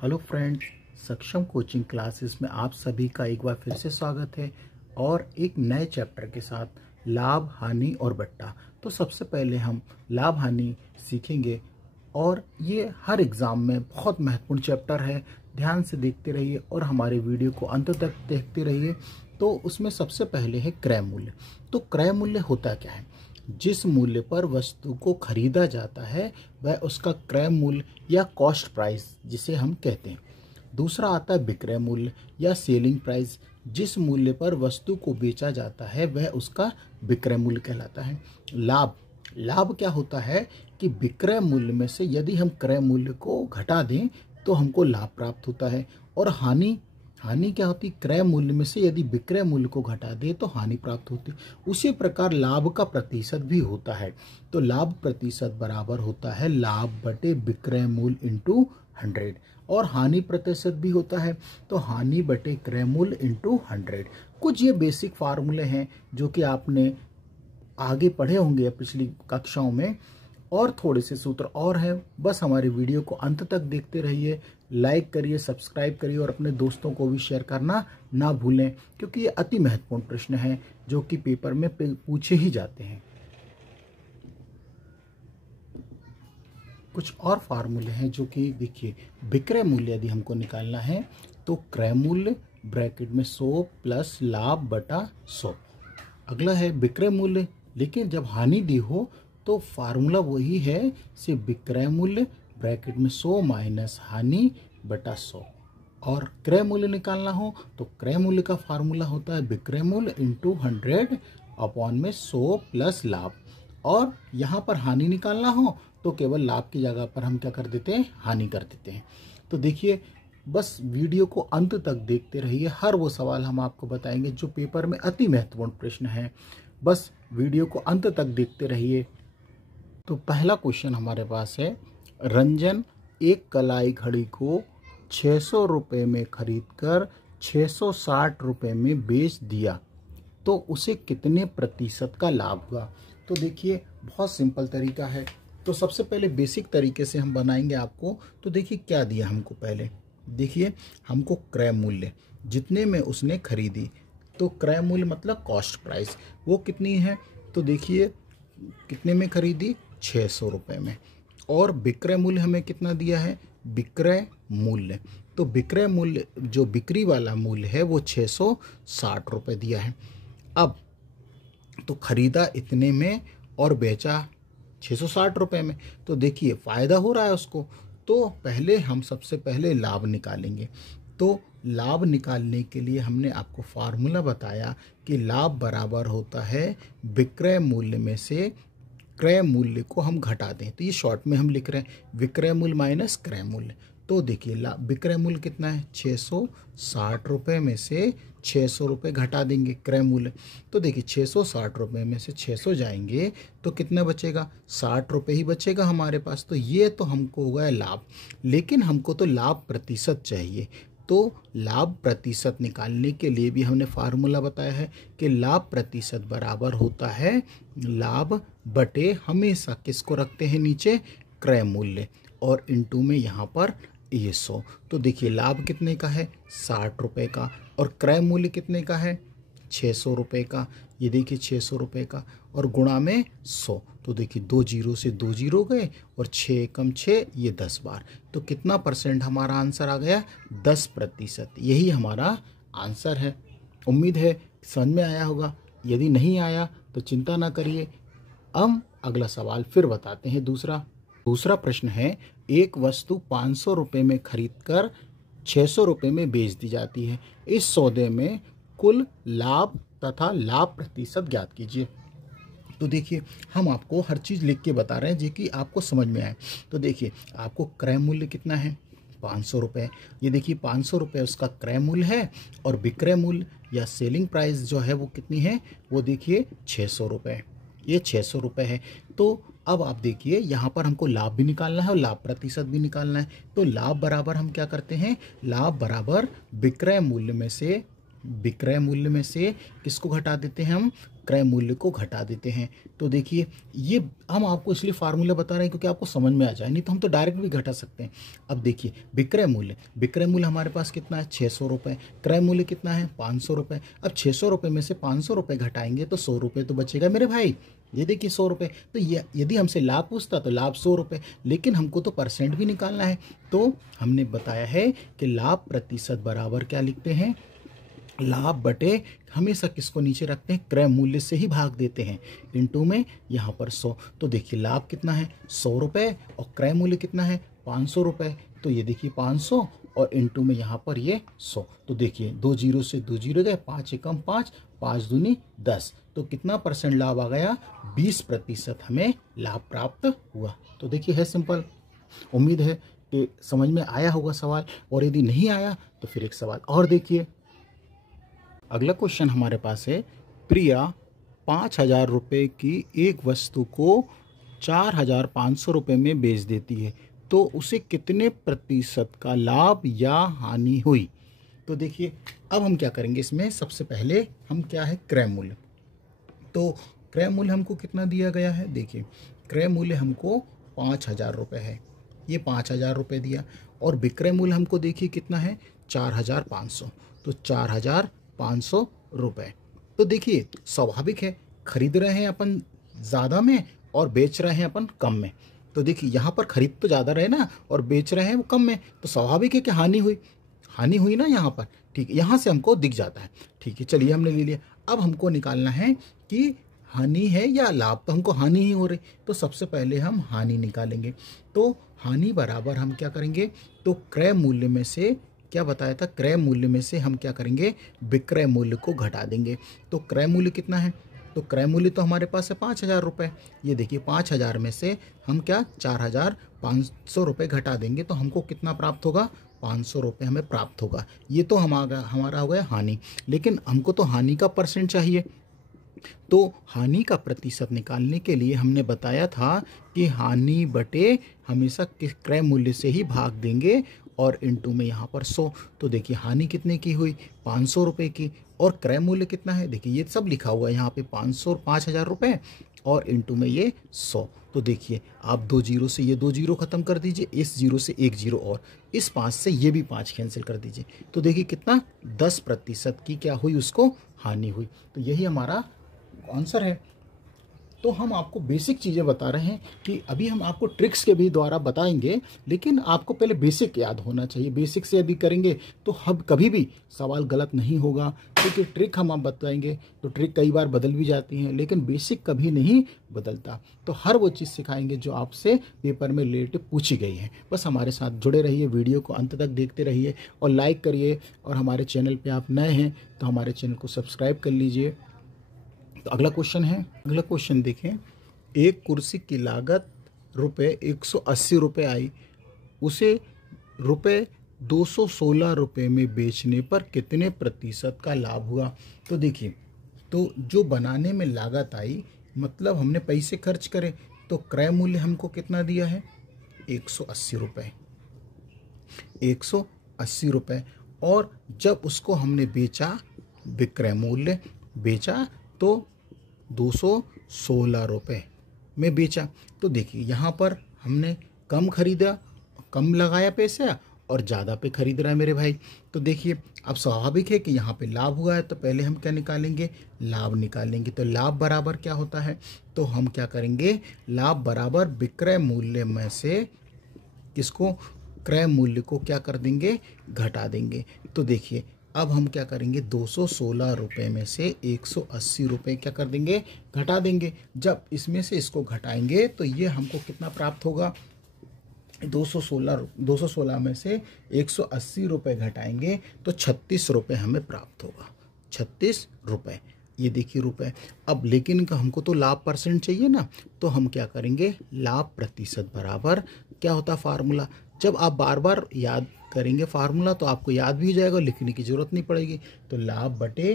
Hello friends, सक्षम coaching classes में आप सभी का एक बार फिर से स्वागत है और एक नए चैप्टर के साथ लाभ, हानि और बट्टा। तो सबसे पहले हम लाभ हानि सीखेंगे और ये हर एग्जाम में बहुत महत्वपूर्ण चैप्टर है। ध्यान से देखते रहिए और हमारे वीडियो को अंत तक देखते रहिए। तो उसमें सबसे पहले है क्रय मूल्य। तो क्रय मूल्य होता क्या है? जिस मूल्य पर वस्तु को खरीदा जाता है वह उसका क्रय मूल्य या कॉस्ट प्राइस जिसे हम कहते हैं। दूसरा आता है विक्रय मूल्य या सेलिंग प्राइस। जिस मूल्य पर वस्तु को बेचा जाता है वह उसका विक्रय मूल्य कहलाता है। लाभ क्या होता है कि विक्रय मूल्य में से यदि हम क्रय मूल्य को घटा दें तो हमको लाभ प्राप्त होता है। और हानि क्या होती? क्रय मूल्य में से यदि विक्रय मूल्य को घटा दे तो हानि प्राप्त होती। उसी प्रकार लाभ का प्रतिशत भी होता है। तो लाभ प्रतिशत बराबर होता है लाभ बटे विक्रय मूल्य इंटू 100। और हानि प्रतिशत भी होता है तो हानि बटे क्रय मूल्य इंटू 100। कुछ ये बेसिक फार्मूले हैं जो कि आपने आगे पढ़े होंगे पिछली कक्षाओं में, और थोड़े से सूत्र और हैं। बस हमारी वीडियो को अंत तक देखते रहिए, लाइक करिए, सब्सक्राइब करिए और अपने दोस्तों को भी शेयर करना ना भूलें, क्योंकि ये अति महत्वपूर्ण प्रश्न हैं जो कि पेपर में पूछे ही जाते हैं। कुछ और फार्मूले हैं जो कि देखिए, विक्रय मूल्य यदि हमको निकालना है तो क्रय मूल्य ब्रैकेट में 100 प्लस लाभ बटा 100। अगला है विक्रय मूल्य, लेकिन जब हानि दी हो तो फार्मूला वही है, सिर्फ विक्रय मूल्य ब्रैकेट में 100 माइनस हानि बटा 100। और क्रय मूल्य निकालना हो तो क्रय मूल्य का फार्मूला होता है विक्रय मूल्य इंटू 100 अपॉन में 100 प्लस लाभ। और यहाँ पर हानि निकालना हो तो केवल लाभ की जगह पर हम क्या कर देते हैं? हानि कर देते हैं। तो देखिए, बस वीडियो को अंत तक देखते रहिए। हर वो सवाल हम आपको बताएंगे जो पेपर में अति महत्वपूर्ण प्रश्न है। बस वीडियो को अंत तक देखते रहिए। तो पहला क्वेश्चन हमारे पास है, रंजन एक कलाई घड़ी को 600 रुपये में खरीदकर 660 रुपये में बेच दिया तो उसे कितने प्रतिशत का लाभ हुआ? तो देखिए, बहुत सिंपल तरीका है। तो सबसे पहले बेसिक तरीके से हम बनाएंगे आपको। तो देखिए क्या दिया हमको, पहले देखिए हमको क्रय मूल्य जितने में उसने खरीदी, तो क्रय मूल्य मतलब कॉस्ट प्राइस, वो कितनी है? तो देखिए कितने में खरीदी? 600 रुपये में। और विक्रय मूल्य हमें कितना दिया है? विक्रय मूल्य, तो विक्रय मूल्य जो बिक्री वाला मूल्य है वो 660 रुपये दिया है। अब तो खरीदा इतने में और बेचा 660 रुपये में, तो देखिए फ़ायदा हो रहा है उसको। तो पहले हम सबसे पहले लाभ निकालेंगे। तो लाभ निकालने के लिए हमने आपको फार्मूला बताया कि लाभ बराबर होता है विक्रय मूल्य में से क्रय मूल्य को हम घटा दें। तो ये शॉर्ट में हम लिख रहे हैं विक्रय मूल्य माइनस क्रय मूल्य। तो देखिए विक्रय मूल्य कितना है? 660 रुपये में से 600 रुपये घटा देंगे क्रय मूल्य। तो देखिए 660 रुपये में से 600 जाएंगे तो कितना बचेगा? 60 रुपये ही बचेगा हमारे पास। तो ये तो हमको हो गया लाभ, लेकिन हमको तो लाभ प्रतिशत चाहिए। तो लाभ प्रतिशत निकालने के लिए भी हमने फार्मूला बताया है कि लाभ प्रतिशत बराबर होता है लाभ बटे, हमेशा किसको रखते हैं नीचे? क्रय मूल्य, और इनटू में यहाँ पर ये 100। तो देखिए लाभ कितने का है? 60 रुपये का। और क्रय मूल्य कितने का है? 600 रुपये का। ये देखिए 600 रुपये का, और गुणा में 100। तो देखिए 2 जीरो से 2 जीरो गए और 6 कम 6 ये 10 बार। तो कितना परसेंट हमारा आंसर आ गया? 10%। यही हमारा आंसर है। उम्मीद है समझ में आया होगा। यदि नहीं आया तो चिंता ना करिए, हम अगला सवाल फिर बताते हैं। दूसरा प्रश्न है, एक वस्तु 500 रुपये में खरीदकर 600 रुपये में बेच दी जाती है। इस सौदे में कुल लाभ तथा लाभ प्रतिशत ज्ञात कीजिए। तो देखिए हम आपको हर चीज़ लिख के बता रहे हैं जो कि आपको समझ में आए। तो देखिए आपको क्रय मूल्य कितना है? 500 रुपये। ये देखिए 500 रुपये उसका क्रय मूल्य है, और विक्रय मूल्य या सेलिंग प्राइस जो है वो कितनी है? वो देखिए 600 रुपये। ये 600 रुपये है। तो अब आप देखिए यहाँ पर हमको लाभ भी निकालना है और लाभ प्रतिशत भी निकालना है। तो लाभ बराबर हम क्या करते हैं? लाभ बराबर विक्रय मूल्य में से विक्रय मूल्य में से किसको घटा देते हैं हम, क्रय मूल्य को घटा देते हैं। तो देखिए ये हम आपको इसलिए फार्मूला बता रहे हैं क्योंकि आपको समझ में आ जाए, नहीं तो हम तो डायरेक्ट भी घटा सकते हैं। अब देखिए विक्रय मूल्य हमारे पास कितना है 600 रुपये, क्रय मूल्य कितना है 500 रुपये। अब 600 रुपये में से 500 रुपये घटाएंगे तो 100 रुपये तो बचेगा मेरे भाई। ये देखिए 100 रुपये। तो ये यदि हमसे लाभ पूछता तो लाभ 100 रुपये, लेकिन हमको तो परसेंट भी निकालना है। तो हमने बताया है कि लाभ प्रतिशत बराबर क्या लिखते हैं, लाभ बटे हमेशा किसको नीचे रखते हैं, क्रय मूल्य से ही भाग देते हैं, इनटू में यहाँ पर 100। तो देखिए लाभ कितना है 100 रुपये और क्रय मूल्य कितना है 500 रुपये। तो ये देखिए 500 और इनटू में यहाँ पर ये 100। तो देखिए 2 जीरो से 2 जीरो गए, 5 एकम 5, 5 दूनी 10। तो कितना परसेंट लाभ आ गया, 20% हमें लाभ प्राप्त हुआ। तो देखिए है सिंपल। उम्मीद है कि समझ में आया होगा सवाल, और यदि नहीं आया तो फिर एक सवाल और देखिए। अगला क्वेश्चन हमारे पास है, प्रिया 5,000 रुपये की एक वस्तु को 4,500 रुपये में बेच देती है, तो उसे कितने प्रतिशत का लाभ या हानि हुई। तो देखिए अब हम क्या करेंगे, इसमें सबसे पहले हम क्या है क्रय मूल्य। तो क्रय मूल्य हमको कितना दिया गया है, देखिए क्रय मूल्य हमको 5,000 रुपये है, ये 5,000 रुपये दिया। और विक्रय मूल्य हमको देखिए कितना है 4,500, तो 4,500 रुपये। तो देखिए स्वाभाविक है, खरीद रहे हैं अपन ज़्यादा में और बेच रहे हैं अपन कम में। तो देखिए यहाँ पर खरीद तो ज़्यादा रहे ना और बेच रहे हैं वो कम में, तो स्वाभाविक है कि हानि हुई ना यहाँ पर। ठीक है, यहाँ से हमको दिख जाता है। ठीक है, चलिए हमने ले लिया। अब हमको निकालना है कि हानि है या लाभ, तो हमको हानि ही हो रही, तो सबसे पहले हम हानि निकालेंगे। तो हानि बराबर हम क्या करेंगे, तो क्रय मूल्य में से क्या बताया था, क्रय मूल्य में से हम क्या करेंगे, विक्रय मूल्य को घटा देंगे। तो क्रय मूल्य कितना है, तो क्रय मूल्य तो हमारे पास है 5,000 रुपये। ये देखिए 5,000 में से हम क्या 4,500 रुपये घटा देंगे, तो हमको कितना प्राप्त होगा, 500 रुपये हमें प्राप्त होगा। ये तो हमारा हो गया हानि, लेकिन हमको तो हानि का परसेंट चाहिए। तो हानि का प्रतिशत निकालने के लिए हमने बताया था कि हानि बटे हमेशा क्रय मूल्य से ही भाग देंगे और इनटू में यहाँ पर 100। तो देखिए हानि कितने की हुई, 500 रुपये की, और क्रय मूल्य कितना है, देखिए ये सब लिखा हुआ है यहाँ पे 5,000 रुपये और इनटू में ये 100। तो देखिए आप 2 जीरो से ये 2 जीरो खत्म कर दीजिए, इस जीरो से 1 जीरो और इस 5 से ये भी 5 कैंसिल कर दीजिए। तो देखिए कितना 10% की क्या हुई, उसको हानि हुई। तो यही हमारा आंसर है। तो हम आपको बेसिक चीज़ें बता रहे हैं कि अभी हम आपको ट्रिक्स के भी द्वारा बताएंगे, लेकिन आपको पहले बेसिक याद होना चाहिए। बेसिक से यदि करेंगे तो हम कभी भी सवाल गलत नहीं होगा, क्योंकि ट्रिक हम आप बताएंगे तो ट्रिक कई बार बदल भी जाती हैं, लेकिन बेसिक कभी नहीं बदलता। तो हर वो चीज़ सिखाएंगे जो आपसे पेपर में रिलेटिव पूछी गई है। बस हमारे साथ जुड़े रहिए, वीडियो को अंत तक देखते रहिए और लाइक करिए, और हमारे चैनल पर आप नए हैं तो हमारे चैनल को सब्सक्राइब कर लीजिए। तो अगला क्वेश्चन देखें, एक कुर्सी की लागत ₹180 रुपये आई, उसे ₹216 रुपये में बेचने पर कितने प्रतिशत का लाभ हुआ। तो देखिए, तो जो बनाने में लागत आई मतलब हमने पैसे खर्च करे, तो क्रय मूल्य हमको कितना दिया है 180 रुपये, 180 रुपये। और जब उसको हमने बेचा, विक्रय मूल्य बेचा तो 216 रुपये में बेचा। तो देखिए यहाँ पर हमने कम खरीदा, कम लगाया पैसा, और ज़्यादा पे खरीद रहा है मेरे भाई। तो देखिए अब स्वाभाविक है कि यहाँ पे लाभ हुआ है, तो पहले हम क्या निकालेंगे, लाभ निकालेंगे। तो लाभ बराबर क्या होता है, तो हम क्या करेंगे, लाभ बराबर विक्रय मूल्य में से किसको, क्रय मूल्य को क्या कर देंगे, घटा देंगे। तो देखिए अब हम क्या करेंगे, 216 रुपये में से 180 रुपये क्या कर देंगे, घटा देंगे। जब इसमें से इसको घटाएंगे तो ये हमको कितना प्राप्त होगा, 216 में से 180 रुपये घटाएंगे तो 36 रुपये हमें प्राप्त होगा, 36 रुपये। ये देखिए रुपये। अब लेकिन हमको तो लाभ परसेंट चाहिए ना, तो हम क्या करेंगे, लाभ प्रतिशत बराबर क्या होता है फार्मूला। जब आप बार बार याद करेंगे फार्मूला तो आपको याद भी हो जाएगा, लिखने की ज़रूरत नहीं पड़ेगी। तो लाभ बटे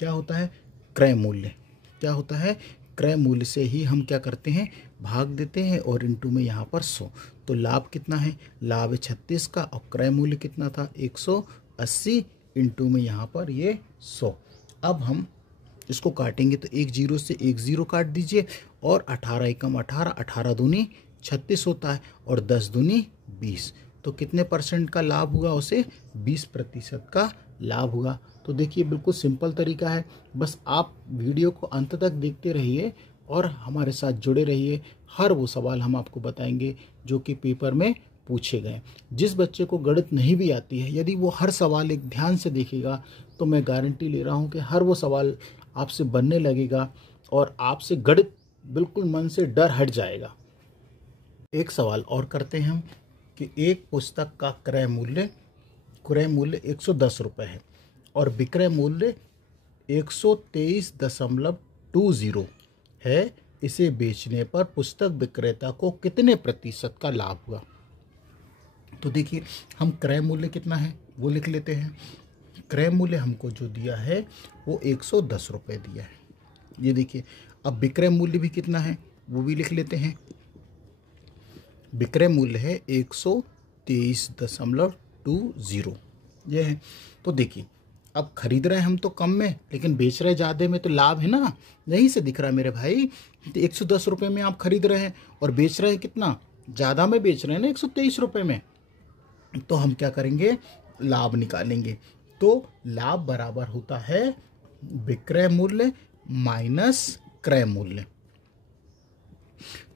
क्या होता है, क्रय मूल्य। क्या होता है, क्रय मूल्य से ही हम क्या करते हैं, भाग देते हैं, और इनटू में यहाँ पर 100। तो लाभ कितना है, लाभ है 36 का, और क्रय मूल्य कितना था 180 इनटू में यहाँ पर ये 100। अब हम इसको काटेंगे तो एक जीरो से एक जीरो काट दीजिए और 18 एकम 18, 18 दूनी 36 होता है और 10 दूनी 20। तो कितने परसेंट का लाभ हुआ? उसे 20% का लाभ हुआ। तो देखिए बिल्कुल सिंपल तरीका है, बस आप वीडियो को अंत तक देखते रहिए और हमारे साथ जुड़े रहिए। हर वो सवाल हम आपको बताएंगे जो कि पेपर में पूछे गए। जिस बच्चे को गणित नहीं भी आती है, यदि वो हर सवाल एक ध्यान से देखेगा तो मैं गारंटी ले रहा हूँ कि हर वो सवाल आपसे बनने लगेगा और आपसे गणित बिल्कुल मन से डर हट जाएगा। एक सवाल और करते हैं हम कि एक पुस्तक का क्रय मूल्य 110 रुपये है और विक्रय मूल्य 123.20 है। इसे बेचने पर पुस्तक विक्रेता को कितने प्रतिशत का लाभ हुआ? तो देखिए हम क्रय मूल्य कितना है वो लिख लेते हैं। क्रय मूल्य हमको जो दिया है वो 110 रुपये दिया है, ये देखिए। अब विक्रय मूल्य भी कितना है वो भी लिख लेते हैं। विक्रय मूल्य है 123.20 ये है। तो देखिए अब खरीद रहे हैं हम तो कम में, लेकिन बेच रहे ज़्यादा में, तो लाभ है ना, यहीं से दिख रहा है मेरे भाई। तो 110 रुपये में आप खरीद रहे हैं और बेच रहे हैं कितना ज़्यादा में बेच रहे हैं ना, 123 रुपये में। तो हम क्या करेंगे? लाभ निकालेंगे। तो लाभ बराबर होता है विक्रय मूल्य माइनस क्रय मूल्य।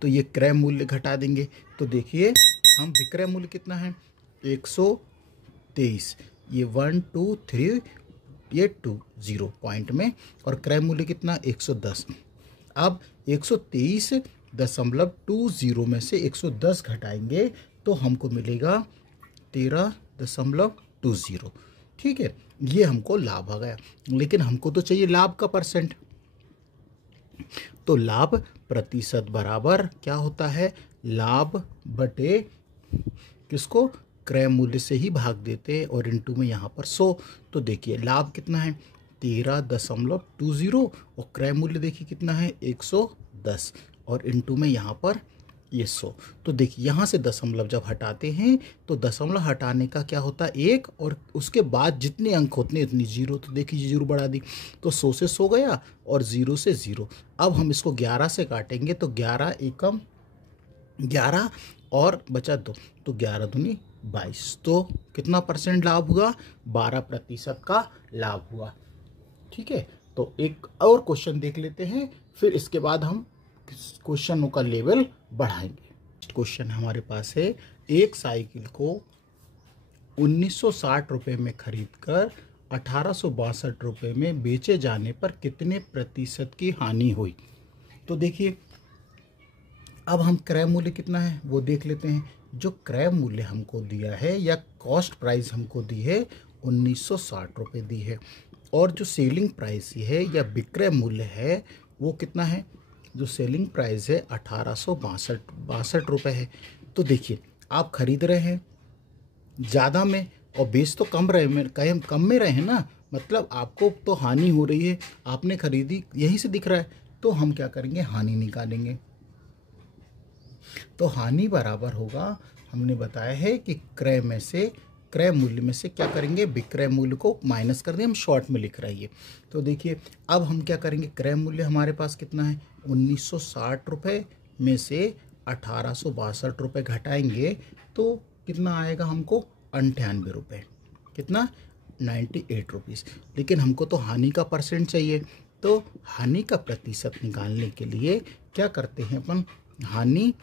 तो ये क्रय मूल्य घटा देंगे तो देखिए हम विक्रय मूल्य कितना है 123, ये 1 2 3 ये 2 0 पॉइंट में, और क्रय मूल्य कितना 110। अब 123.20 में से 110 घटाएंगे तो हमको मिलेगा 13.20। ठीक है, ये हमको लाभ आ गया, लेकिन हमको तो चाहिए लाभ का परसेंट। तो लाभ प्रतिशत बराबर क्या होता है? लाभ बटे किसको? क्रय मूल्य से ही भाग देते हैं और इनटू में यहाँ पर 100। तो देखिए लाभ कितना है 13.20 और क्रय मूल्य देखिए कितना है 110 और इनटू में यहाँ पर ये 100। तो देखिए यहाँ से दशमलव जब हटाते हैं तो दशमलव हटाने का क्या होता है 1, और उसके बाद जितने अंक होते हैं उतनी जीरो। तो देखिए जीरो बढ़ा दी तो 100 से 100 गया और 0 से 0। अब हम इसको 11 से काटेंगे तो 11 एकम 11 और बचा 2, तो 11 दूनी 22। तो कितना परसेंट लाभ हुआ? 12% का लाभ हुआ। ठीक है, तो एक और क्वेश्चन देख लेते हैं, फिर इसके बाद हम क्वेश्चनों का लेवल बढ़ाएंगे। क्वेश्चन हमारे पास है, एक साइकिल को 1960 रुपये में खरीदकर 1862 रुपये में बेचे जाने पर कितने प्रतिशत की हानि हुई? तो देखिए अब हम क्रय मूल्य कितना है वो देख लेते हैं। जो क्रय मूल्य हमको दिया है या कॉस्ट प्राइस हमको दी है 1960 रुपये दी है, और जो सेलिंग प्राइस है या विक्रय मूल्य है वो कितना है? जो सेलिंग प्राइस है 1862 रुपये है। तो देखिए आप खरीद रहे हैं ज़्यादा में और बेच तो कम रहे हैं ना, मतलब आपको तो हानि हो रही है, आपने खरीदी यहीं से दिख रहा है। तो हम क्या करेंगे? हानि निकालेंगे। तो हानि बराबर होगा, हमने बताया है कि क्रय मूल्य में से क्या करेंगे? विक्रय मूल्य को माइनस कर दें, हम शॉर्ट में लिख रही है। तो देखिए अब हम क्या करेंगे? क्रय मूल्य हमारे पास कितना है 1960 रुपये में से 1862 रुपये घटाएंगे तो कितना आएगा हमको? 98 रुपये। कितना? 98 रुपीज़। लेकिन हमको तो हानि का परसेंट चाहिए, तो हानि का प्रतिशत निकालने के लिए क्या करते हैं अपन? हानि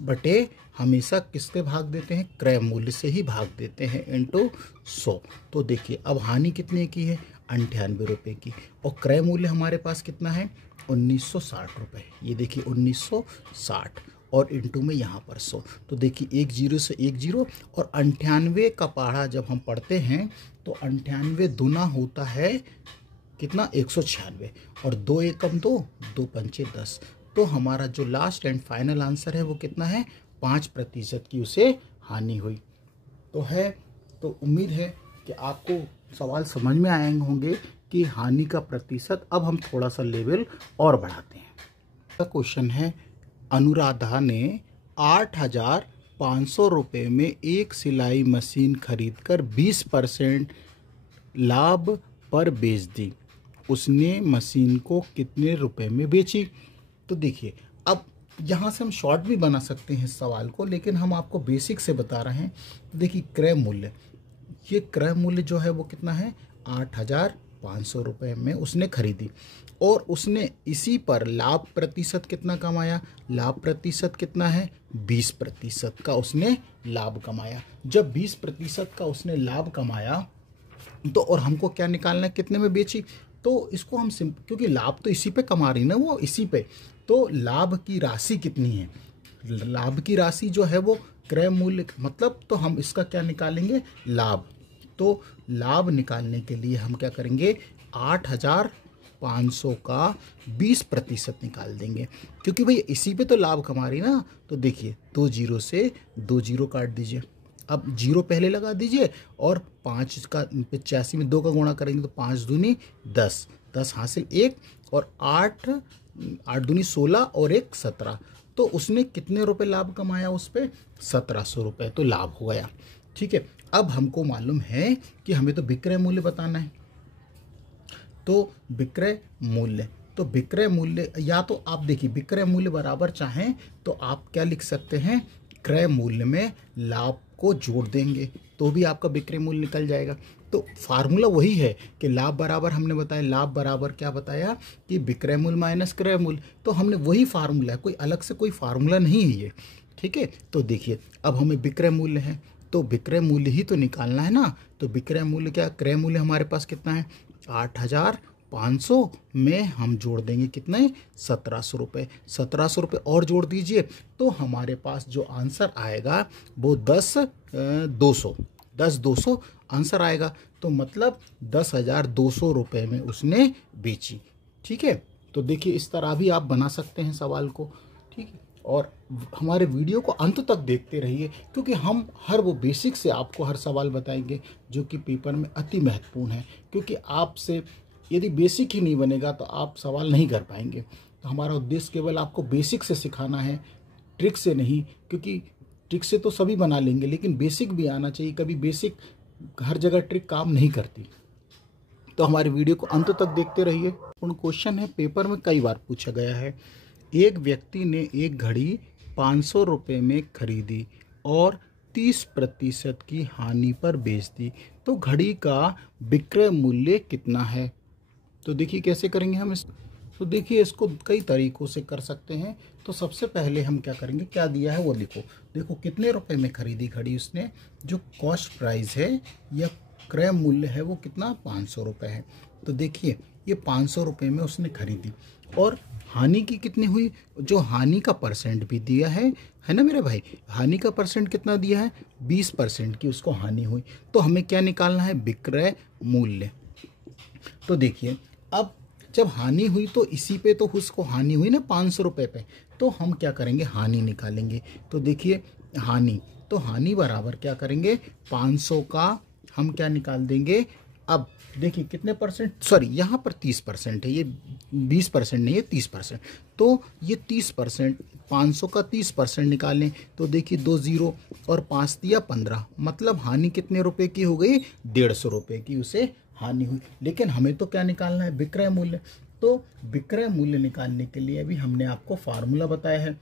बटे हमेशा किससे भाग देते हैं? क्रय मूल्य से ही भाग देते हैं इनटू 100। तो देखिए अब हानि कितने की है? 98 रुपये की, और क्रय मूल्य हमारे पास कितना है? 1960 रुपये। ये देखिए 1960 और इनटू में यहाँ पर 100। तो देखिए एक जीरो से एक जीरो, और 98 का पहाड़ा जब हम पढ़ते हैं तो 98 दूना होता है कितना? 196, और 2 एकम 2, 2 पंचे 10। तो हमारा जो लास्ट एंड फाइनल आंसर है वो कितना है? 5% की उसे हानि हुई। तो उम्मीद है कि आपको सवाल समझ में आए होंगे कि हानि का प्रतिशत। अब हम थोड़ा सा लेवल और बढ़ाते हैं। क्वेश्चन है, अनुराधा ने 8,000 500 रुपये में एक सिलाई मशीन खरीदकर 20% लाभ पर बेच दी। उसने मशीन को कितने रुपए में बेची? तो देखिए, अब यहाँ से हम शॉर्ट भी बना सकते हैं इस सवाल को, लेकिन हम आपको बेसिक से बता रहे हैं। तो देखिए, क्रय मूल्य, ये क्रय मूल्य जो है वो कितना है? 8,500 रुपये में उसने खरीदी और उसने इसी पर लाभ प्रतिशत कितना कमाया? लाभ प्रतिशत कितना है? 20% का उसने लाभ कमाया। जब 20% का उसने लाभ कमाया तो और हमको क्या निकालना है? कितने में बेची? तो इसको हम क्योंकि लाभ तो इसी पे कमा रही ना वो, इसी पे, तो लाभ की राशि कितनी है? लाभ की राशि जो है वो क्रय मूल्य, मतलब तो हम इसका क्या निकालेंगे? लाभ। तो लाभ निकालने के लिए हम क्या करेंगे? 8,500 का 20% निकाल देंगे, क्योंकि भाई इसी पे तो लाभ कमा रही ना। तो देखिए, 2 जीरो से 2 जीरो काट दीजिए। अब जीरो पहले लगा दीजिए और 5 का 85 में 2 का गुणा करेंगे तो 5 दूनी 10, 10 हासिल 1 और 8 दूनी 16 और 1 17। तो उसने कितने रुपए लाभ कमाया उस पर? 1700 रुपये तो लाभ हो गया। ठीक है, अब हमको मालूम है कि हमें तो विक्रय मूल्य बताना है। तो विक्रय मूल्य, तो विक्रय मूल्य, या तो आप देखिए विक्रय मूल्य बराबर चाहें तो आप क्या लिख सकते हैं? क्रय मूल्य में लाभ को जोड़ देंगे तो भी आपका विक्रय मूल्य निकल जाएगा। तो फार्मूला वही है कि लाभ बराबर, हमने बताया लाभ बराबर क्या बताया कि विक्रय मूल्य माइनस क्रय मूल्य। तो हमने वही फार्मूला है, कोई अलग से कोई फार्मूला नहीं है ये। ठीक है, तो देखिए, अब हमें विक्रय मूल्य है तो विक्रय मूल्य ही तो निकालना है ना। तो विक्रय मूल्य क्या? क्रय मूल्य हमारे पास कितना है? 8,500 में हम जोड़ देंगे कितने? 1700 रुपये। 1700 रुपये और जोड़ दीजिए तो हमारे पास जो आंसर आएगा वो 10,200 आंसर आएगा। तो मतलब 10,200 रुपये में उसने बेची। ठीक है, तो देखिए इस तरह भी आप बना सकते हैं सवाल को। ठीक है, और हमारे वीडियो को अंत तक देखते रहिए, क्योंकि हम हर वो बेसिक से आपको हर सवाल बताएंगे जो कि पेपर में अति महत्वपूर्ण है। क्योंकि आपसे यदि बेसिक ही नहीं बनेगा तो आप सवाल नहीं कर पाएंगे। तो हमारा उद्देश्य केवल आपको बेसिक से सिखाना है, ट्रिक से नहीं, क्योंकि ट्रिक से तो सभी बना लेंगे लेकिन बेसिक भी आना चाहिए। कभी बेसिक हर जगह ट्रिक काम नहीं करती। तो हमारे वीडियो को अंत तक देखते रहिए। क्वेश्चन है, पेपर में कई बार पूछा गया है। एक व्यक्ति ने एक घड़ी 500 रुपये में खरीदी और 30% की हानि पर बेच दी, तो घड़ी का विक्रय मूल्य कितना है? तो देखिए कैसे करेंगे हम इस, तो देखिए इसको कई तरीकों से कर सकते हैं। तो सबसे पहले हम क्या करेंगे, क्या दिया है वो लिखो। देखो कितने रुपए में खरीदी घड़ी उसने, जो कॉस्ट प्राइस है या क्रय मूल्य है वो कितना? 500 रुपये है। तो देखिए ये 500 रुपये में उसने खरीदी और हानि की कितनी हुई? जो हानि का परसेंट भी दिया है ना मेरे भाई, हानि का परसेंट कितना दिया है? 20% की उसको हानि हुई। तो हमें क्या निकालना है? विक्रय मूल्य। तो देखिए, अब जब हानि हुई तो इसी पे तो उसको हानि हुई ना 500 रुपये पे, तो हम क्या करेंगे? हानि निकालेंगे। तो देखिए हानि, तो हानि बराबर क्या करेंगे? 500 का हम क्या निकाल देंगे? अब देखिए कितने परसेंट, सॉरी यहाँ पर 30% है, ये 20% नहीं है, 30%। तो ये 30%, 500 का 30% निकालें तो देखिए 2 जीरो और 5 दिया 15, मतलब हानि कितने रुपए की हो गई? 150 रुपये की उसे हानि हुई। लेकिन हमें तो क्या निकालना है? विक्रय मूल्य। तो विक्रय मूल्य निकालने के लिए अभी हमने आपको फार्मूला बताया है।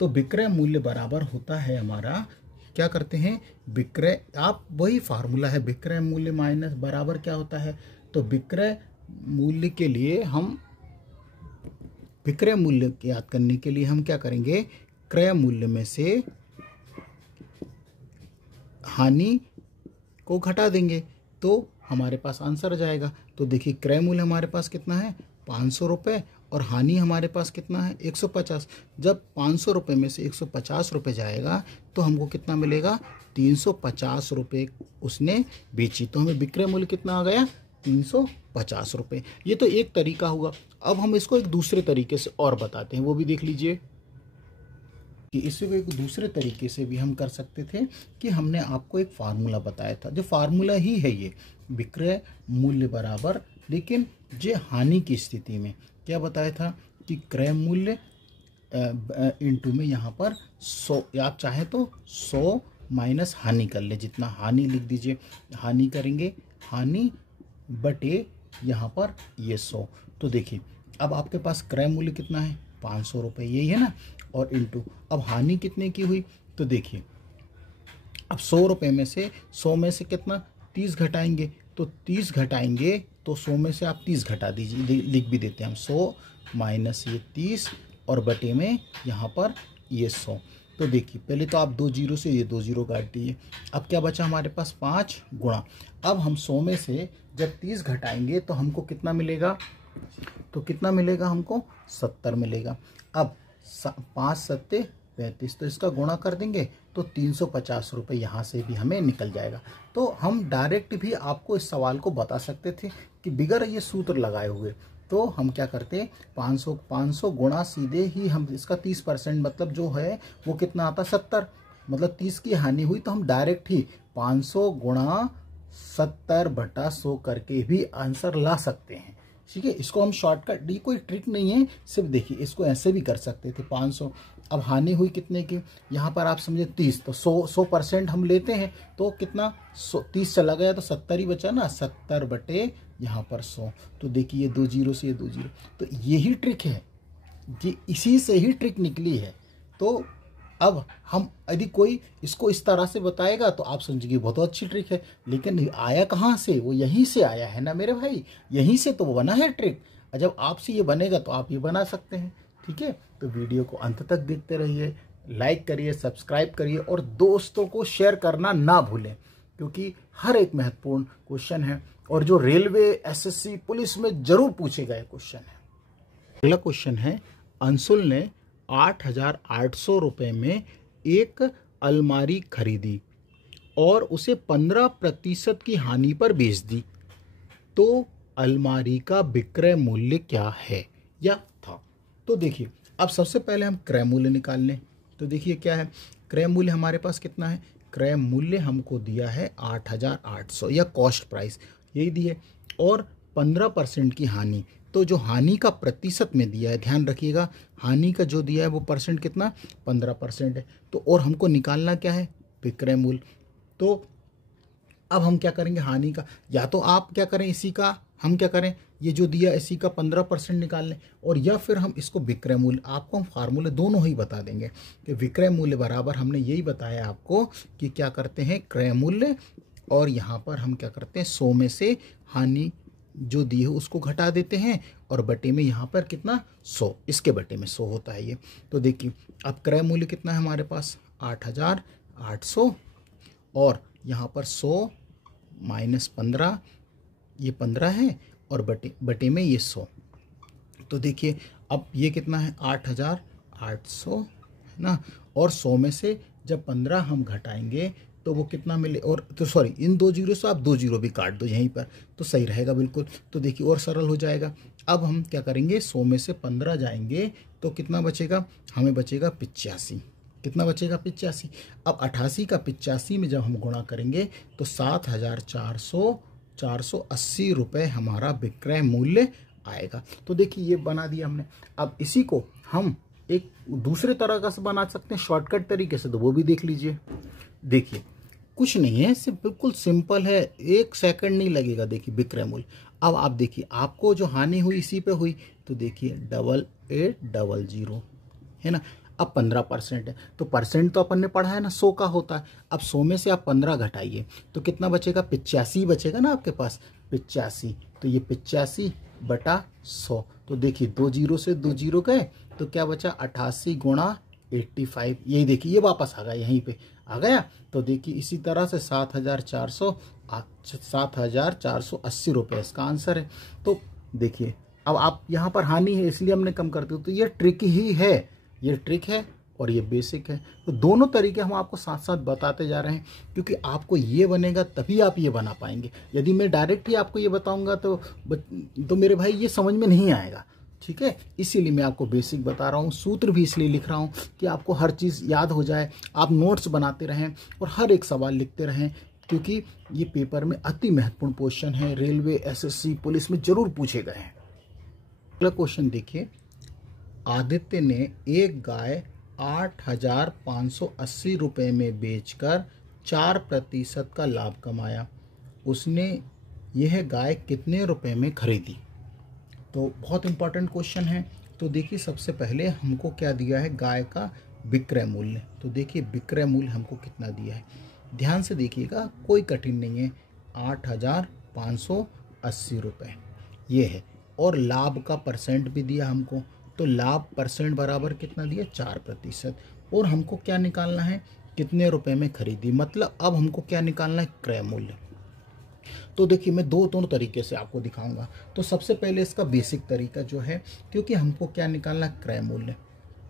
तो विक्रय मूल्य बराबर होता है हमारा, क्या करते हैं? विक्रय, आप वही फार्मूला है, विक्रय मूल्य माइनस बराबर क्या होता है? तो विक्रय मूल्य के लिए हम, विक्रय मूल्य याद करने के लिए हम क्या करेंगे? क्रय मूल्य में से हानि को घटा देंगे तो हमारे पास आंसर जाएगा। तो देखिए क्रय मूल्य हमारे पास कितना है? 500 रुपये और हानि हमारे पास कितना है? 150। जब 500 रुपये में से 150 रुपये जाएगा तो हमको कितना मिलेगा? 350 रुपये उसने बेची। तो हमें विक्रय मूल्य कितना आ गया? 350 रुपये। ये तो एक तरीका हुआ। अब हम इसको एक दूसरे तरीके से और बताते हैं, वो भी देख लीजिए कि इसी को एक दूसरे तरीके से भी हम कर सकते थे कि हमने आपको एक फार्मूला बताया था, जो फार्मूला ही है ये, विक्रय मूल्य बराबर, लेकिन जो हानि की स्थिति में क्या बताया था कि क्रय मूल्य इनटू में यहाँ पर 100, आप चाहे तो 100 माइनस हानि कर ले, जितना हानि लिख दीजिए, हानि करेंगे, हानि बटे यहाँ पर ये 100। तो देखिए अब आपके पास क्रय मूल्य कितना है, 500 रुपये, यही है ना, और इनटू अब हानि कितने की हुई, तो देखिए अब 100 रुपये में से 100 में से कितना 30 घटाएंगे, तो 30 घटाएंगे तो 100 में से आप 30 घटा दीजिए, लिख भी देते हैं हम, 100 माइनस ये 30 और बटे में यहाँ पर ये 100। तो देखिए पहले तो आप 2 जीरो से ये 2 जीरो काट दिए, अब क्या बचा हमारे पास 5 गुणा, अब हम 100 में से जब 30 घटाएंगे तो हमको कितना मिलेगा, तो कितना मिलेगा हमको 70 मिलेगा। अब 5 सत्ते 35, तो इसका गुणा कर देंगे तो 350 रुपये यहाँ से भी हमें निकल जाएगा। तो हम डायरेक्ट भी आपको इस सवाल को बता सकते थे कि बिगर ये सूत्र लगाए हुए, तो हम क्या करते 500 गुणा सीधे ही हम इसका 30% मतलब जो है वो कितना आता 70, मतलब 30 की हानि हुई, तो हम डायरेक्ट ही 500 गुणा 70/100 करके भी आंसर ला सकते हैं। ठीक है, इसको हम शॉर्टकट, ये कोई ट्रिक नहीं है, सिर्फ देखिए इसको ऐसे भी कर सकते थे 500। अब हानि हुई कितने की, यहाँ पर आप समझे 30, तो 100% हम लेते हैं तो कितना 30 चला गया तो 70 ही बचा ना, 70 बटे यहाँ पर 100। तो देखिए ये 2 जीरो से ये 2 जीरो, तो यही ट्रिक है, ये इसी से ही ट्रिक निकली है। तो अब हम यदि कोई इसको इस तरह से बताएगा तो आप समझिए बहुत अच्छी ट्रिक है, लेकिन आया कहाँ से, वो यहीं से आया है ना मेरे भाई, यहीं से तो वो बना है ट्रिक। जब आपसे ये बनेगा तो आप ये बना सकते हैं। ठीक है, तो वीडियो को अंत तक देखते रहिए, लाइक करिए, सब्सक्राइब करिए और दोस्तों को शेयर करना ना भूलें, क्योंकि हर एक महत्वपूर्ण क्वेश्चन है और जो रेलवे, एसएससी, पुलिस में जरूर पूछे गए क्वेश्चन है। अगला क्वेश्चन है, अंशुल ने 8,800 रुपये में एक अलमारी खरीदी और उसे 15% की हानि पर बेच दी, तो अलमारी का विक्रय मूल्य क्या है या था। तो देखिए अब सबसे पहले हम क्रय मूल्य निकाल लें। तो देखिए क्या है, क्रय मूल्य हमारे पास कितना है, क्रय मूल्य हमको दिया है 8,800 या कॉस्ट प्राइस यही दिए, और 15% की हानि, तो जो हानि का प्रतिशत में दिया है, ध्यान रखिएगा हानि का जो दिया है वो परसेंट कितना 15% है। तो और हमको निकालना क्या है, विक्रय मूल्य। तो अब हम क्या करेंगे, हानि का, या तो आप क्या करें इसी का, हम क्या करें ये जो दिया इसी का 15% निकाल लें, और या फिर हम इसको विक्रय मूल्य, आपको हम फार्मूले दोनों ही बता देंगे कि विक्रय मूल्य बराबर, हमने यही बताया आपको कि क्या करते हैं क्रय मूल्य, और यहाँ पर हम क्या करते हैं 100 में से हानि जो दी है उसको घटा देते हैं, और बटे में यहाँ पर कितना 100, इसके बटे में 100 होता है ये। तो देखिए अब क्रय मूल्य कितना है हमारे पास 8,800, और यहाँ पर 100 माइनस 15, ये 15 है, और बटे में ये 100। तो देखिए अब ये कितना है 8,800 है ना, और 100 में से जब 15 हम घटाएंगे तो वो कितना मिले, और तो सॉरी इन 2 जीरो से आप 2 जीरो भी काट दो यहीं पर, तो सही रहेगा बिल्कुल। तो देखिए और सरल हो जाएगा। अब हम क्या करेंगे 100 में से 15 जाएंगे तो कितना बचेगा, हमें बचेगा 85, कितना बचेगा 85। अब 88 का 85 में जब हम गुणा करेंगे तो 7,480 रुपये हमारा विक्रय मूल्य आएगा। तो देखिए ये बना दिया हमने। अब इसी को हम एक दूसरे तरह का से बना सकते हैं शॉर्टकट तरीके से, तो वो भी देख लीजिए। देखिए कुछ नहीं है, सिर्फ बिल्कुल सिंपल है, 1 सेकंड नहीं लगेगा। देखिए विक्रय मूल्य, अब आप देखिए आपको जो हानि हुई इसी पे हुई, तो देखिए 8800 है ना। अब 15% है, तो परसेंट तो अपन ने पढ़ा है ना 100 का होता है। अब 100 में से आप 15 घटाइए तो कितना बचेगा, 85 बचेगा ना आपके पास, 85। तो ये 85/100, तो देखिए 2 जीरो से 2 जीरो गए तो क्या बचा 88 गुणा 85, यही देखिए ये वापस आ गया, यहीं पे आ गया। तो देखिए इसी तरह से 7,480 रुपये इसका आंसर है। तो देखिए अब आप यहाँ पर हानि है इसलिए हमने कम कर दिया, तो ये ट्रिक ही है, ये ट्रिक है और ये बेसिक है। तो दोनों तरीके हम आपको साथ साथ बताते जा रहे हैं, क्योंकि आपको ये बनेगा तभी आप ये बना पाएंगे। यदि मैं डायरेक्ट ही आपको ये बताऊंगा तो मेरे भाई ये समझ में नहीं आएगा। ठीक है, इसीलिए मैं आपको बेसिक बता रहा हूँ, सूत्र भी इसलिए लिख रहा हूँ कि आपको हर चीज़ याद हो जाए, आप नोट्स बनाते रहें और हर एक सवाल लिखते रहें, क्योंकि ये पेपर में अति महत्वपूर्ण क्वेश्चन है, रेलवे, एसएससी, पुलिस में जरूर पूछे गए हैं। अगला क्वेश्चन देखिए, आदित्य ने एक गाय 8,580 रुपये में बेचकर 4% का लाभ कमाया। उसने यह गाय कितने रुपए में खरीदी? तो बहुत इंपॉर्टेंट क्वेश्चन है। तो देखिए सबसे पहले हमको क्या दिया है, गाय का विक्रय मूल्य। तो देखिए विक्रय मूल्य हमको कितना दिया है, ध्यान से देखिएगा, कोई कठिन नहीं है, 8,580 रुपये ये है। और लाभ का परसेंट भी दिया हमको, तो लाभ परसेंट बराबर कितना दिया, 4%। और हमको क्या निकालना है, कितने रुपए में खरीदी, मतलब अब हमको क्या निकालना है, क्रय मूल्य। तो देखिए मैं दोनों तरीके से आपको दिखाऊंगा। तो सबसे पहले इसका बेसिक तरीका जो है, क्योंकि हमको क्या निकालना है, क्रय मूल्य।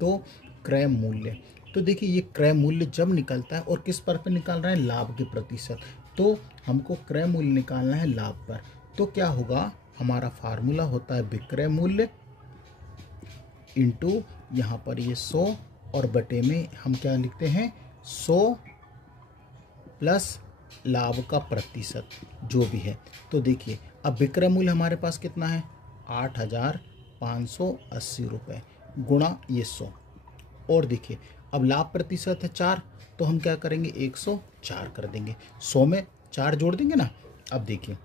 तो क्रय मूल्य, तो देखिए ये क्रय मूल्य जब निकलता है और किस पर निकाल रहा है, लाभ के प्रतिशत। तो हमको क्रय मूल्य निकालना है लाभ पर। तो क्या होगा, हमारा फार्मूला होता है विक्रय मूल्य इंटू यहाँ पर ये 100 और बटे में हम क्या लिखते हैं, 100 प्लस लाभ का प्रतिशत जो भी है। तो देखिए अब विक्रय मूल्य हमारे पास कितना है, 8,580 रुपये गुणा ये 100। और देखिए अब लाभ प्रतिशत है 4, तो हम क्या करेंगे, 104 कर देंगे। 100 में 4 जोड़ देंगे ना। अब देखिए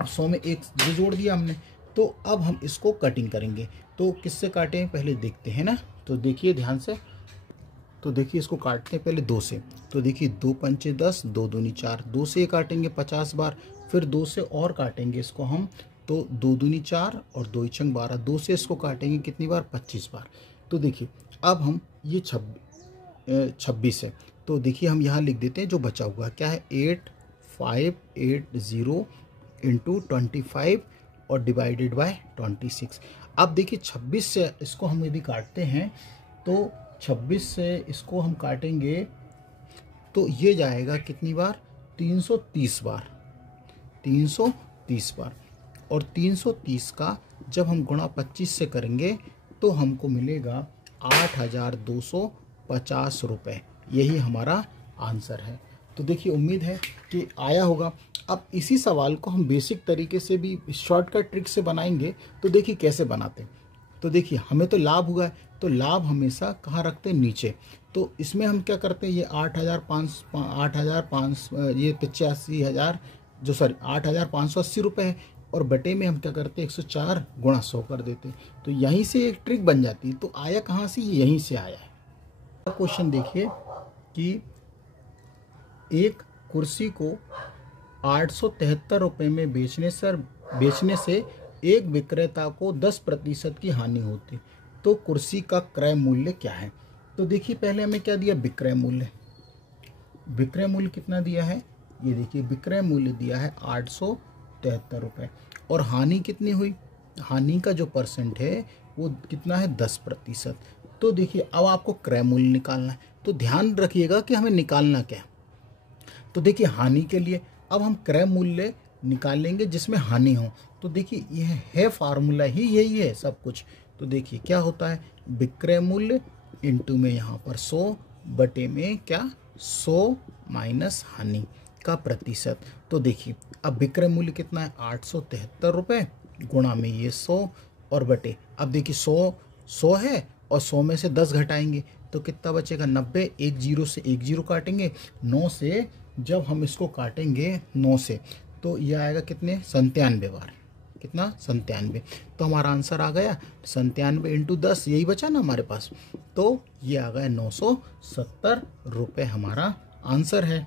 अब 100 में 1 जो जोड़ दिया हमने, तो अब हम इसको कटिंग करेंगे। तो किससे काटें पहले देखते हैं ना। तो देखिए ध्यान से, तो देखिए इसको काटते हैं पहले 2 से। तो देखिए 2 पंचे 10, 2 दूनी 4, 2 से काटेंगे 50 बार, फिर 2 से और काटेंगे इसको हम, तो 2 दूनी 4 और 2 छंग 12, 2 से इसको काटेंगे कितनी बार, 25 बार। तो देखिए अब हम ये 26 है, तो देखिए हम यहाँ लिख देते हैं जो बचा हुआ क्या है, 8580 इंटू 25 और डिवाइडेड बाय 26। अब देखिए 26 से इसको हम यदि काटते हैं, तो 26 से इसको हम काटेंगे तो ये जाएगा कितनी बार, 330 बार, 330 बार। और 330 का जब हम गुणा 25 से करेंगे तो हमको मिलेगा 8,250 रुपये। यही हमारा आंसर है। तो देखिए उम्मीद है कि आया होगा। अब इसी सवाल को हम बेसिक तरीके से भी शॉर्टकट ट्रिक से बनाएंगे। तो देखिए कैसे बनाते हैं। तो देखिए हमें तो लाभ हुआ है, तो लाभ हमेशा कहाँ रखते हैं, नीचे। तो इसमें हम क्या करते हैं, ये 8,580 रुपये है, और बटे में हम क्या करते हैं, 104 गुणा 100 कर देते हैं। तो यहीं से एक ट्रिक बन जाती है। तो आया कहाँ से, ये यहीं से आया है। क्वेश्चन देखिए कि एक कुर्सी को 873 रुपये में बेचने से एक विक्रेता को 10% की हानि होती, तो कुर्सी का क्रय मूल्य क्या है। तो देखिए पहले हमें क्या दिया, विक्रय मूल्य। विक्रय मूल्य कितना दिया है, ये देखिए विक्रय मूल्य दिया है 873 रुपये, और हानि कितनी हुई, हानि का जो परसेंट है वो कितना है, 10%। तो देखिए अब आपको क्रय मूल्य निकालना है। तो ध्यान रखिएगा कि हमें निकालना क्या है। तो देखिए हानि के लिए अब हम क्रय मूल्य निकालेंगे जिसमें हानि हो। तो देखिए यह है फार्मूला ही यही है सब कुछ। तो देखिए क्या होता है, विक्रय मूल्य इंटू में यहाँ पर 100 बटे में क्या, 100 माइनस हानि का प्रतिशत। तो देखिए अब विक्रय मूल्य कितना है, 873 रुपये गुणा में ये 100 और बटे, अब देखिए 100 है और 100 में से 10 घटाएंगे तो कितना बचेगा, 90। एक जीरो से एक जीरो काटेंगे, 9 से जब हम इसको काटेंगे 9 से, तो ये आएगा कितने, 97 बार, कितना, 97। तो हमारा आंसर आ गया 97 इंटू 10, यही बचा ना हमारे पास। तो ये आ गया 970 रुपये हमारा आंसर है।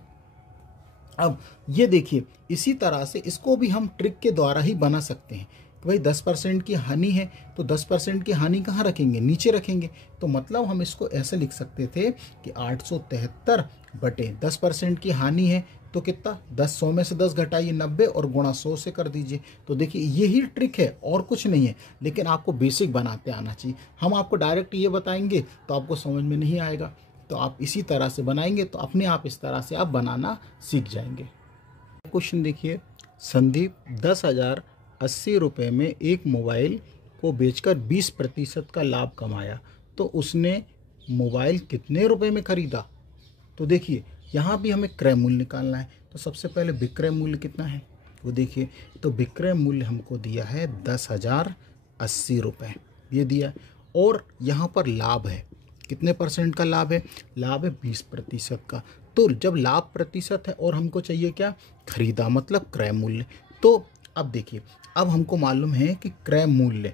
अब ये देखिए इसी तरह से इसको भी हम ट्रिक के द्वारा ही बना सकते हैं कि भाई 10% की हानि है, तो 10% की हानि कहाँ रखेंगे, नीचे रखेंगे। तो मतलब हम इसको ऐसे लिख सकते थे कि 873 बटे 10% की हानि है, तो कितना, 100 में से 10 घटाइए 90 और गुणा 100 से कर दीजिए। तो देखिए यही ट्रिक है और कुछ नहीं है, लेकिन आपको बेसिक बनाते आना चाहिए। हम आपको डायरेक्ट ये बताएंगे तो आपको समझ में नहीं आएगा, तो आप इसी तरह से बनाएंगे तो अपने आप इस तरह से आप बनाना सीख जाएंगे। क्वेश्चन देखिए, संदीप 10,080 रुपये में एक मोबाइल को बेचकर 20% का लाभ कमाया, तो उसने मोबाइल कितने रुपए में खरीदा। तो देखिए यहाँ भी हमें क्रय मूल्य निकालना है। तो सबसे पहले विक्रय मूल्य कितना है वो देखिए, तो विक्रय मूल्य हमको दिया है 10,080 रुपये, ये दिया। और यहाँ पर लाभ है, कितने परसेंट का लाभ है? लाभ है 20% का। तो जब लाभ प्रतिशत है और हमको चाहिए क्या? खरीदा, मतलब क्रय मूल्य। तो अब देखिए, अब हमको मालूम है कि क्रय मूल्य,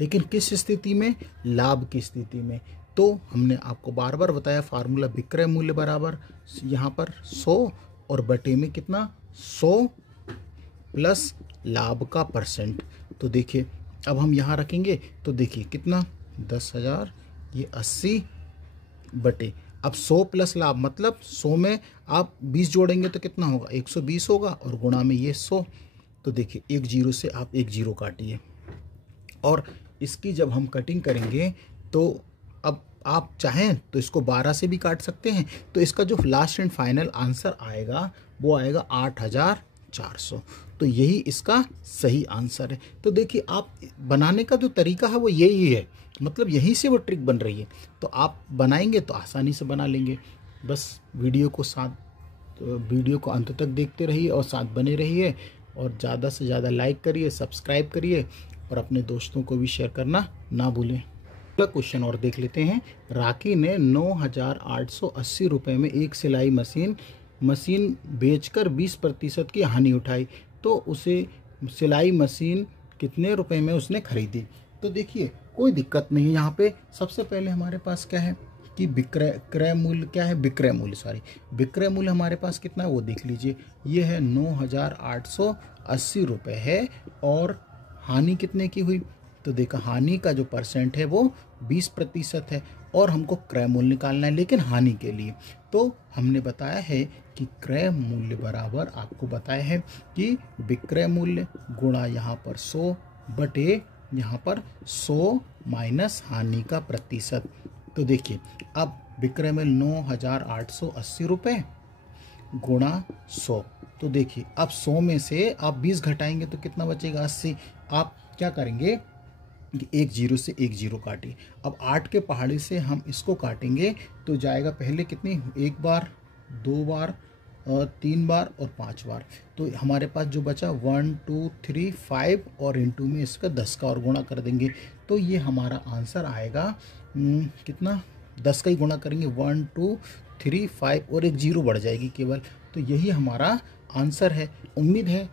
लेकिन किस स्थिति में? लाभ की स्थिति में। तो हमने आपको बार बार बताया फार्मूला, विक्रय मूल्य बराबर यहाँ पर 100 और बटे में कितना? 100 प्लस लाभ का परसेंट। तो देखिए अब हम यहाँ रखेंगे तो देखिए कितना? 10,000, ये 80 बटे, अब 100 प्लस लाभ, मतलब 100 में आप 20 जोड़ेंगे तो कितना होगा? 120 होगा, और गुणा में ये 100। तो देखिए एक जीरो से आप एक जीरो काटिए, और इसकी जब हम कटिंग करेंगे तो अब आप चाहें तो इसको 12 से भी काट सकते हैं। तो इसका जो लास्ट एंड फाइनल आंसर आएगा वो आएगा 8,400। तो यही इसका सही आंसर है। तो देखिए आप बनाने का जो तरीका है वो यही है, मतलब यहीं से वो ट्रिक बन रही है। तो आप बनाएंगे तो आसानी से बना लेंगे। बस वीडियो को अंत तक देखते रहिए और साथ बने रहिए, और ज़्यादा से ज़्यादा लाइक करिए, सब्सक्राइब करिए, और अपने दोस्तों को भी शेयर करना ना भूलें। अगला क्वेश्चन और देख लेते हैं। राखी ने 9,880 रुपये में एक सिलाई मशीन बेचकर 20% की हानि उठाई, तो उसे सिलाई मशीन कितने रुपए में उसने खरीदी? तो देखिए कोई दिक्कत नहीं है यहाँ पे। सबसे पहले हमारे पास क्या है कि विक्रय मूल्य क्या है? विक्रय मूल्य हमारे पास कितना है वो देख लीजिए। ये है 9,880 रुपये है, और हानि कितने की हुई? तो देखा हानि का जो परसेंट है वो 20% है, और हमको क्रय मूल्य निकालना है लेकिन हानि के लिए। तो हमने बताया है कि क्रय मूल्य बराबर, आपको बताया है कि विक्रय मूल्य गुणा यहाँ पर 100 बटे यहाँ पर 100 माइनस हानि का प्रतिशत। तो देखिए अब विक्रय मूल्य 9,880 रुपये गुणा 100। तो देखिए अब 100 में से आप 20 घटाएंगे तो कितना बचेगा? 80। आप क्या करेंगे कि एक जीरो से एक जीरो काटिए। अब 8 के पहाड़े से हम इसको काटेंगे तो जाएगा पहले कितनी? 1 बार, 2 बार, 3 बार और 5 बार। तो हमारे पास जो बचा 1 2 3 5, और इंटू में इसका 10 का और गुणा कर देंगे। तो ये हमारा आंसर आएगा कितना? 10 का ही गुणा करेंगे, 1 2 3 5, और एक जीरो बढ़ जाएगी केवल। तो यही हमारा आंसर है। उम्मीद है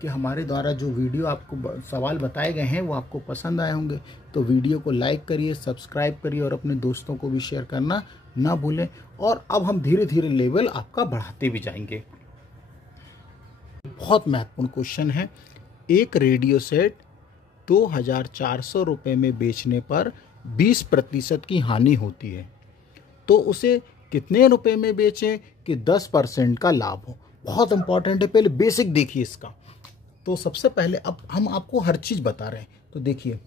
कि हमारे द्वारा जो वीडियो आपको सवाल बताए गए हैं वो आपको पसंद आए होंगे। तो वीडियो को लाइक करिए, सब्सक्राइब करिए, और अपने दोस्तों को भी शेयर करना ना भूलें। और अब हम धीरे धीरे लेवल आपका बढ़ाते भी जाएंगे। बहुत महत्वपूर्ण क्वेश्चन है। एक रेडियो सेट 2,400 रुपये में बेचने पर 20% की हानि होती है, तो उसे कितने रुपए में बेचें कि 10% का लाभ हो? बहुत इंपॉर्टेंट है, पहले बेसिक देखिए इसका। तो सबसे पहले अब हम आपको हर चीज़ बता रहे हैं। तो देखिए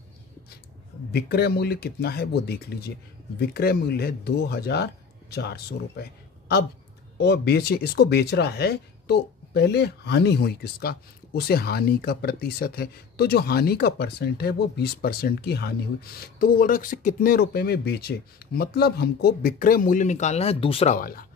विक्रय मूल्य कितना है वो देख लीजिए। विक्रय मूल्य है 2,400 रुपये। अब और इसको बेच रहा है, तो पहले हानि हुई किसका? उसे हानि का प्रतिशत है। तो जो हानि का परसेंट है वो 20% की हानि हुई। तो वो बोल रहा है कि कितने रुपए में बेचे, मतलब हमको विक्रय मूल्य निकालना है दूसरा वाला।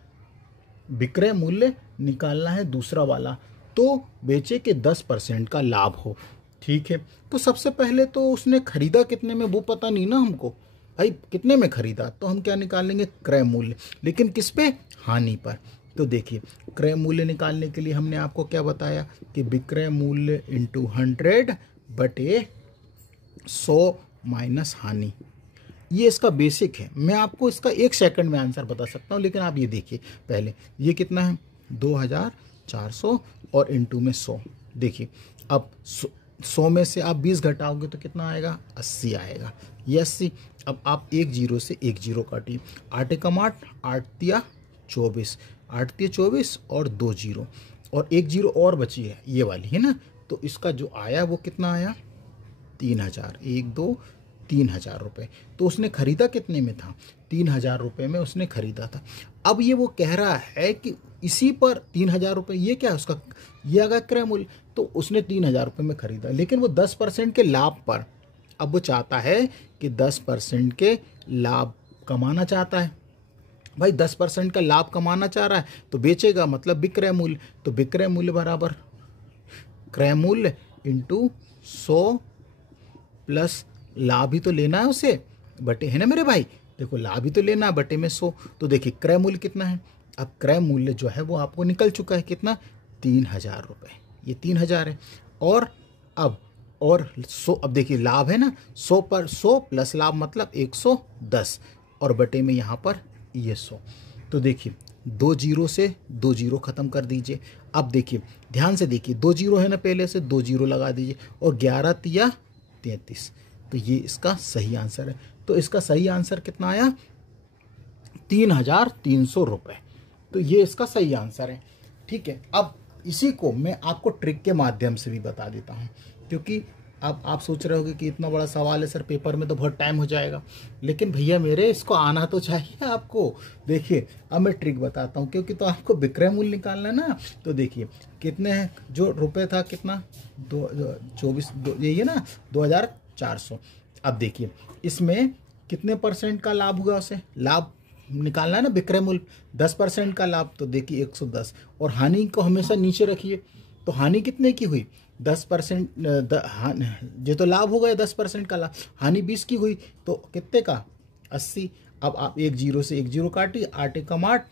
विक्रय मूल्य निकालना है दूसरा वाला, तो बेचे के 10% का लाभ हो। ठीक है, तो सबसे पहले तो उसने खरीदा कितने में वो पता नहीं ना हमको, भाई कितने में खरीदा। तो हम क्या निकालेंगे? क्रय मूल्य, लेकिन किस पे? हानि पर। तो देखिए क्रय मूल्य निकालने के लिए हमने आपको क्या बताया कि विक्रय मूल्य इंटू 100 बटे 100 माइनस हानि। ये इसका बेसिक है। मैं आपको इसका 1 सेकंड में आंसर बता सकता हूँ, लेकिन आप ये देखिए पहले ये कितना है? 2,400 और इंटू में 100। देखिए अब 100 में से आप 20 घटाओगे तो कितना आएगा? 80 आएगा। ये 80। अब आप एक जीरो से एक जीरो काटिए। 8 एकम 8, 8 तिया 24, 8 तिया 24 और 2 जीरो, और एक जीरो और बची है ये वाली, है ना। तो इसका जो आया वो कितना आया? 3,000। 1 2 3,000 रुपये। तो उसने खरीदा कितने में था? 3,000 रुपये में उसने खरीदा था। अब ये वो कह रहा है कि इसी पर 3,000 रुपये, ये क्या है उसका? ये अगर क्रय मूल्य, तो उसने 3,000 रुपये में खरीदा, लेकिन वो 10% के लाभ पर, अब वो चाहता है कि 10% के लाभ कमाना चाहता है। भाई 10% का लाभ कमाना चाह रहा है तो बेचेगा, मतलब विक्रय मूल्य। तो विक्रय मूल्य बराबर क्रय मूल्य इंटू 100 प्लस लाभ ही तो लेना है उसे, बटे, है ना मेरे भाई। देखो लाभ ही तो लेना है, बटे में 100। तो देखिए क्रय मूल्य कितना है, अब क्रय मूल्य जो है वो आपको निकल चुका है कितना, 3000 रुपये, ये 3000 है। और अब और 100, अब देखिए लाभ है ना, 100 पर 100 प्लस लाभ मतलब 110, और बटे में यहाँ पर ये 100। तो देखिए 2 जीरो से 2 जीरो ख़त्म कर दीजिए। अब देखिए ध्यान से देखिए, 2 जीरो है ना, पहले से 2 जीरो लगा दीजिए, और 11 तिया 33, तो ये इसका सही आंसर है। तो इसका सही आंसर कितना आया, 3300 रुपये। तो ये इसका सही आंसर है। ठीक है, अब इसी को मैं आपको ट्रिक के माध्यम से भी बता देता हूँ, क्योंकि अब आप सोच रहे होगे कि इतना बड़ा सवाल है सर, पेपर में तो बहुत टाइम हो जाएगा, लेकिन भैया मेरे इसको आना तो चाहिए आपको। देखिए अब मैं ट्रिक बताता हूँ, क्योंकि तो आपको विक्रय मूल्य निकालना है ना। तो देखिए कितने हैं, जो रुपए था कितना, 24, यही है ना, 2400। अब देखिए इसमें कितने परसेंट का लाभ हुआ, उसे लाभ निकालना है ना, विक्रय मूल्य 10% का लाभ, तो देखिए 110, और हानि को हमेशा नीचे रखिए। तो हानि कितने की हुई, 10%, ये तो लाभ हो गया 10% का लाभ, हानि 20 की हुई, तो कितने का, 80। अब आप 1 जीरो से 1 जीरो काटिए, 8 एकम 8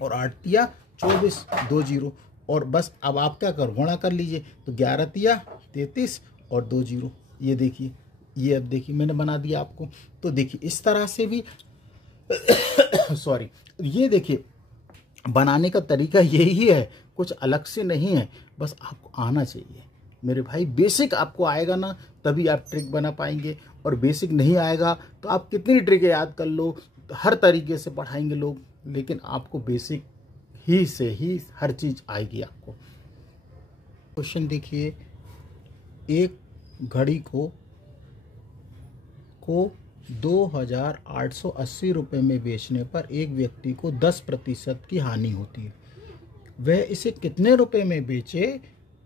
और 8 तिया 24, 2 जीरो, और बस अब आप क्या कर, गुणा कर लीजिए, तो 11 तिया 33 और 2 जीरो, ये देखिए, ये अब देखिए मैंने बना दिया आपको। तो देखिए इस तरह से भी सॉरी, ये देखिए बनाने का तरीका यही है, कुछ अलग से नहीं है, बस आपको आना चाहिए मेरे भाई। बेसिक आपको आएगा ना, तभी आप ट्रिक बना पाएंगे, और बेसिक नहीं आएगा तो आप कितनी ट्रिक याद कर लो, हर तरीके से पढ़ाएंगे लोग, लेकिन आपको बेसिक ही से ही हर चीज़ आएगी आपको। क्वेश्चन देखिए, एक घड़ी को 2880 रुपये में बेचने पर एक व्यक्ति को 10% की हानि होती है। वह इसे कितने रुपए में बेचे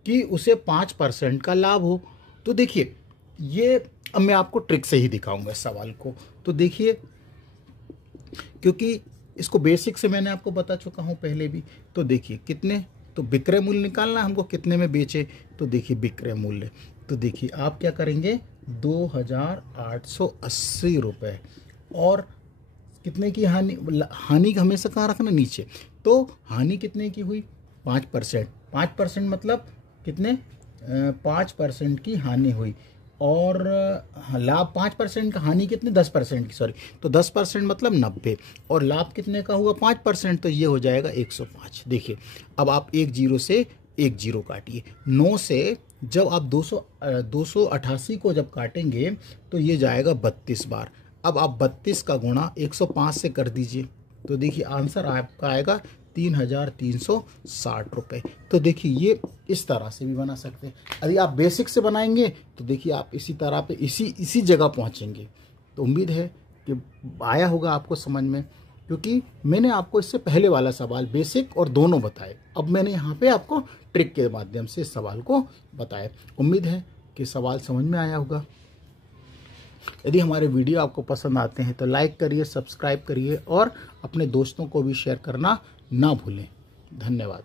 कि उसे 5% का लाभ हो। तो देखिए ये अब मैं आपको ट्रिक से ही दिखाऊंगा इस सवाल को। तो देखिए, क्योंकि इसको बेसिक से मैंने आपको बता चुका हूँ पहले भी। तो देखिए कितने, तो विक्रय मूल्य निकालना है हमको, कितने में बेचे। तो देखिए विक्रय मूल्य, तो देखिए आप क्या करेंगे, 2880 रुपये, और कितने की हानि, हानि हमेशा कहाँ रखना, नीचे। तो हानि कितने की हुई, 5%, 5% मतलब कितने, 5% की हानि हुई, और लाभ 5% का, हानि कितने, 10% की, सॉरी, तो 10% मतलब 90, और लाभ कितने का हुआ, 5%, तो ये हो जाएगा 105। देखिए अब आप 1 जीरो से 1 जीरो काटिए, 9 से जब आप 288 को जब काटेंगे तो ये जाएगा 32 बार। अब आप 32 का गुणा 105 से कर दीजिए, तो देखिए आंसर आपका आएगा 3360 रुपये। तो देखिए ये इस तरह से भी बना सकते हैं। यदि आप बेसिक से बनाएंगे तो देखिए आप इसी तरह पे इसी जगह पहुंचेंगे। तो उम्मीद है कि आया होगा आपको समझ में, क्योंकि मैंने आपको इससे पहले वाला सवाल बेसिक और दोनों बताए, अब मैंने यहाँ पे आपको ट्रिक के माध्यम से इस सवाल को बताया। उम्मीद है कि सवाल समझ में आया होगा। यदि हमारे वीडियो आपको पसंद आते हैं तो लाइक करिए, सब्सक्राइब करिए, और अपने दोस्तों को भी शेयर करना ना भूलें। धन्यवाद।